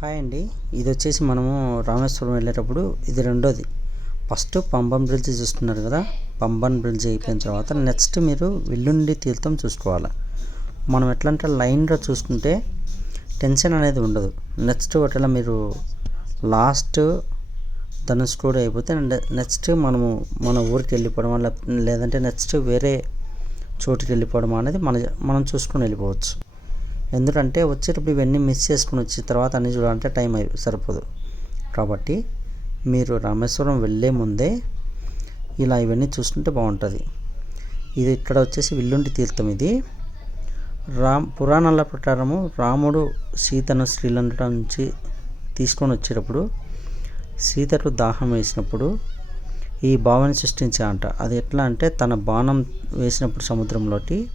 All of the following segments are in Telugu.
హాయ్ అండి. ఇది వచ్చేసి మనము రామేశ్వరం వెళ్ళేటప్పుడు ఇది రెండోది. ఫస్ట్ పంబన్ బ్రిడ్జ్ చూస్తున్నారు కదా? పంబన్ బ్రిడ్జ్ అయిపోయిన తర్వాత నెక్స్ట్ మీరు వెల్లుండి తీర్థం చూసుకోవాలి. మనం ఎట్లా అంటే లైన్లో చూసుకుంటే టెన్షన్ అనేది ఉండదు. నెక్స్ట్ ఒకవేళ మీరు లాస్ట్ ధనుష్కోడి అయిపోతే నెక్స్ట్ మనము మన ఊరికి వెళ్ళిపోవడం వల్ల లేదంటే నెక్స్ట్ వేరే చోటుకి వెళ్ళిపోవడం అనేది మన మనం చూసుకొని వెళ్ళిపోవచ్చు. ఎందుకంటే వచ్చేటప్పుడు ఇవన్నీ మిస్ చేసుకుని వచ్చిన తర్వాత అన్ని చూడాలంటే టైం అయి సరిపోదు. కాబట్టి మీరు రామేశ్వరం వెళ్ళే ముందే ఇలా ఇవన్నీ చూసుకుంటే బాగుంటుంది. ఇది ఇక్కడ వచ్చేసి విల్లుండి తీర్థం ఇది. రామ్ పురాణాల ప్రకారము రాముడు సీతను శ్రీలంక నుంచి తీసుకొని వచ్చేటప్పుడు సీతకు దాహం వేసినప్పుడు ఈ భావన సృష్టించా అంట అది ఎట్లా అంటే తన బాణం వేసినప్పుడు సముద్రంలోకి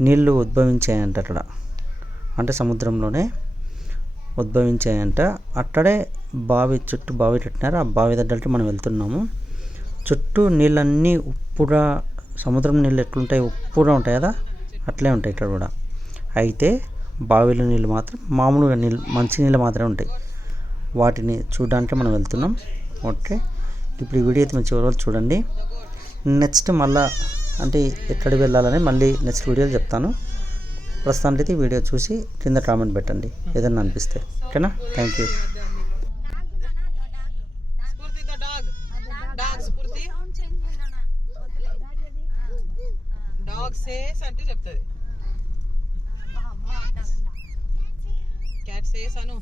నీళ్ళు ఉద్భవించాయంట అక్కడ. అంటే సముద్రంలోనే ఉద్భవించాయంట. అక్కడే బావి చుట్టూ బావి కట్టినారు. ఆ బావి దగ్గరికి మనం వెళ్తున్నాము. చుట్టూ నీళ్ళన్నీ ఉప్పుగా సముద్రం నీళ్ళు ఎట్లుంటాయి? ఉప్పుగా ఉంటాయి కదా? అట్లే ఉంటాయి ఇక్కడ కూడా. అయితే బావిలో నీళ్ళు మాత్రం మామూలుగా నీళ్ళు మంచి నీళ్ళు మాత్రమే ఉంటాయి. వాటిని చూడడానికి మనం వెళ్తున్నాం. ఓకే. ఇప్పుడు ఈ వీడియో అయితే మీరు చివరి చూడండి. నెక్స్ట్ మళ్ళీ అంటే ఎక్కడికి వెళ్ళాలని మళ్ళీ నెక్స్ట్ వీడియోలో చెప్తాను. ప్రస్తుతానికి వీడియో చూసి కింద కామెంట్ పెట్టండి. ఏదన్నా అనిపిస్తే. ఓకేనా? Thank you Sphoorthi the dog dog Sphoorthi dog says అంటే చెప్తుంది. క్యాట్ సేస్ అను.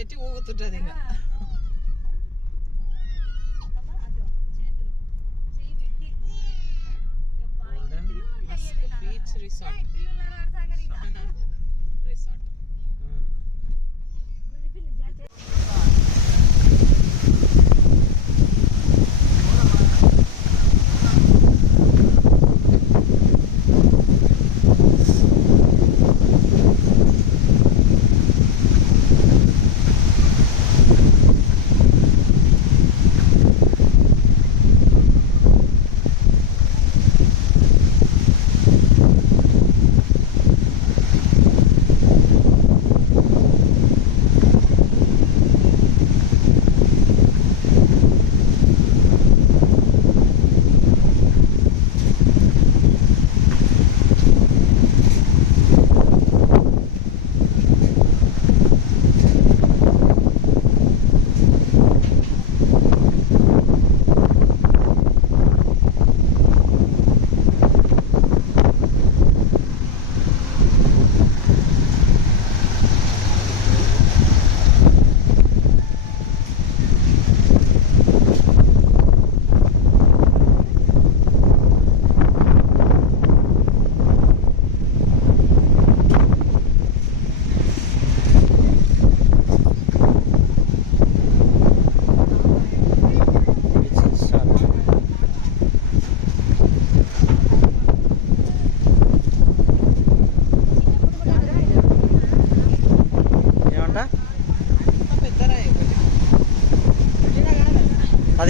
ಪೇಟಿ ಹೋಗುತ್ತದೆ ಈಗ ಬೀಚ್ ರಿಸಾರ್ಟ್ ರಿಸಾರ್ಟ್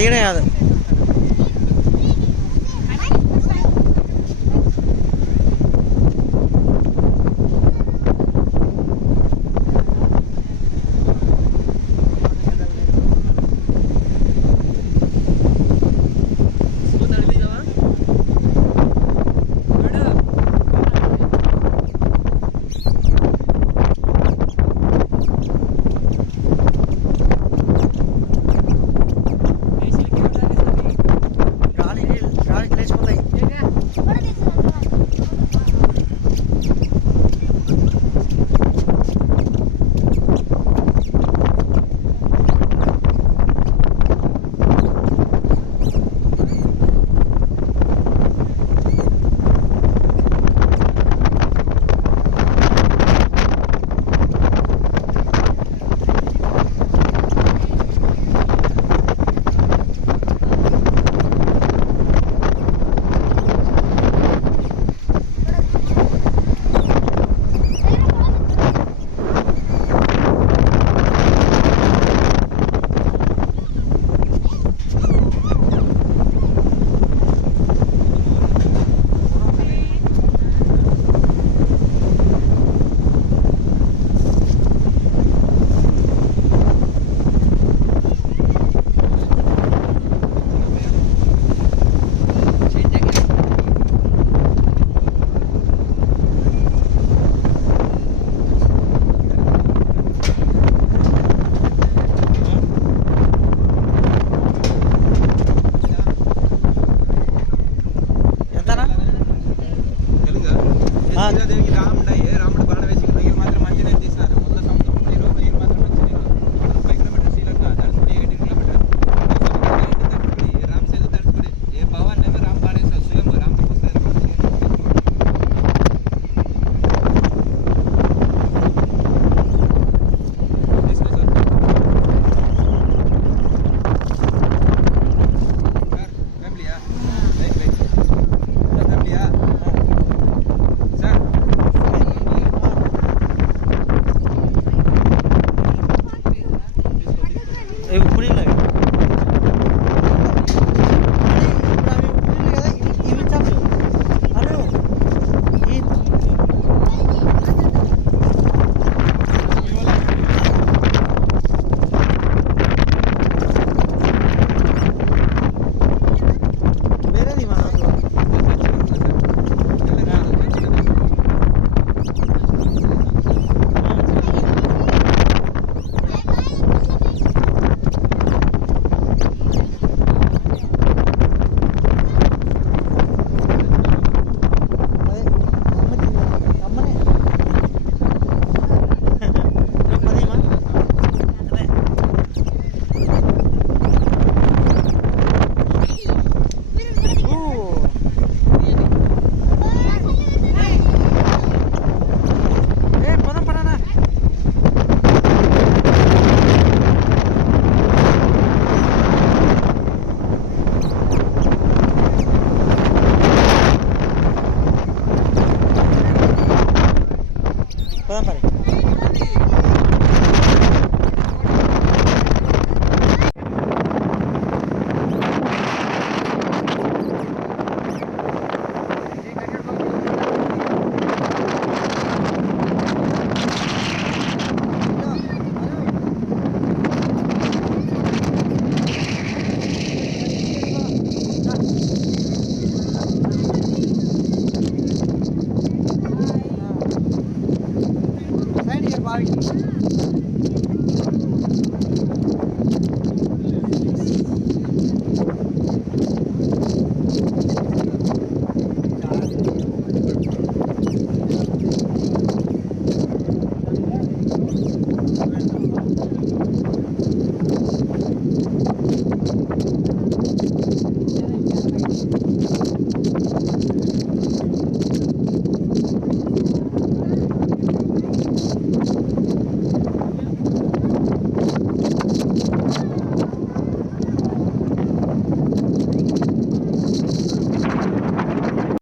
అది కూడా এই ফুরিয়ে লাগে